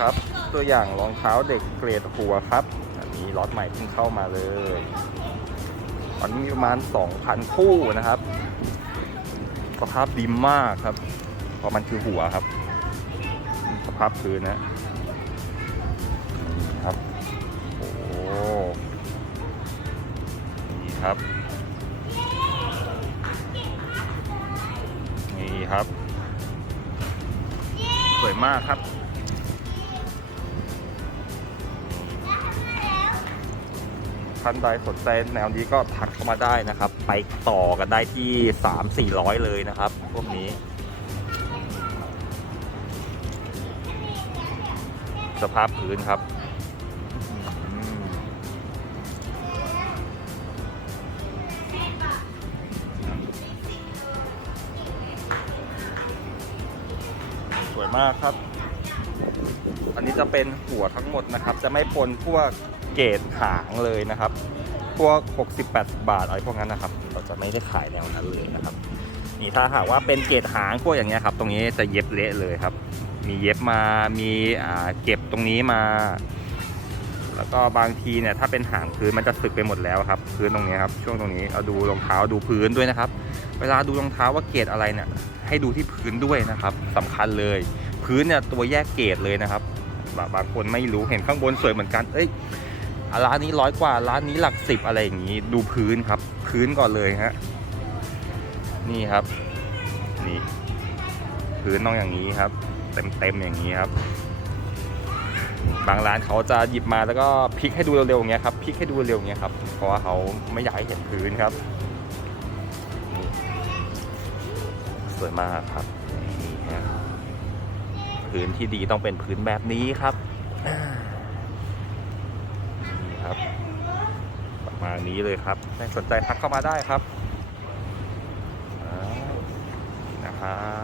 ครับ ตัวอย่างรองเท้าเด็กเกรดหัวครับ อันนี้ล็อตใหม่เพิ่งเข้ามาเลยตอนนี้มีประมาณ 2,000 คู่นะครับ สภาพดีมากครับ เพราะมันคือหัวครับ สภาพพื้นนะนี่ครับ โอ้นี่ครับ นี่ครับ สวยมากครับ ท่านใดสนใจแนวนี้ก็ทักเข้ามาได้นะครับ ไปต่อกันได้ที่3 4 0 0เลยนะครับ พวกนี้ สภาพพื้นครับสวยมากครับ อันนี้จะเป็นหัวทั้งหมดนะครับ จะไม่ปนพวก เกรดหางเลยนะครับ พวก 60-80 บาทอะไรพวกนั้นนะครับ เราจะไม่ได้ขายแนวนั้นเลยนะครับ นี่ถ้าหากว่าเป็นเกรดหางพวกอย่างเงี้ยครับ ตรงนี้จะเย็บเละเลยครับ มีเย็บมา มีอ่าเก็บตรงนี้มา แล้วก็บางทีเนี่ยถ้าเป็นหางพื้นมันจะสึกไปหมดแล้วครับ พื้นตรงนี้ครับ ช่วงตรงนี้เอาดูรองเท้าดูพื้นด้วยนะครับ เวลาดูรองเท้าว่าเกรดอะไรเนี่ย ให้ดูที่พื้นด้วยนะครับสำคัญเลย พื้นเนี่ยตัวแยกเกรดเลยนะครับบางคนไม่รู้เห็นข้างบนสวยเหมือนกัน เอ้ย ร้านนี้ร้อยกว่าร้านนี้หลักสิบอะไรอย่างนี้ ดูพื้นครับ พื้นก่อนเลยฮะนี่ครับ นี่ พื้นต้องอย่างนี้ครับ เต็มเต็มๆอย่างนี้ครับ บางร้านเขาจะหยิบมาแล้วก็พลิกให้ดูเร็วๆอย่างเงี้ยครับพลิกให้ดูเร็วอย่างเงี้ยครับเพราะว่าเขาไม่อยากให้เห็นพื้นครับสวยมากครับนี่ฮะพื้นที่ดีต้องเป็นพื้นแบบนี้ครับ ครับ ประมาณนี้เลยครับใครสนใจทักเข้ามาได้ครับนะครับ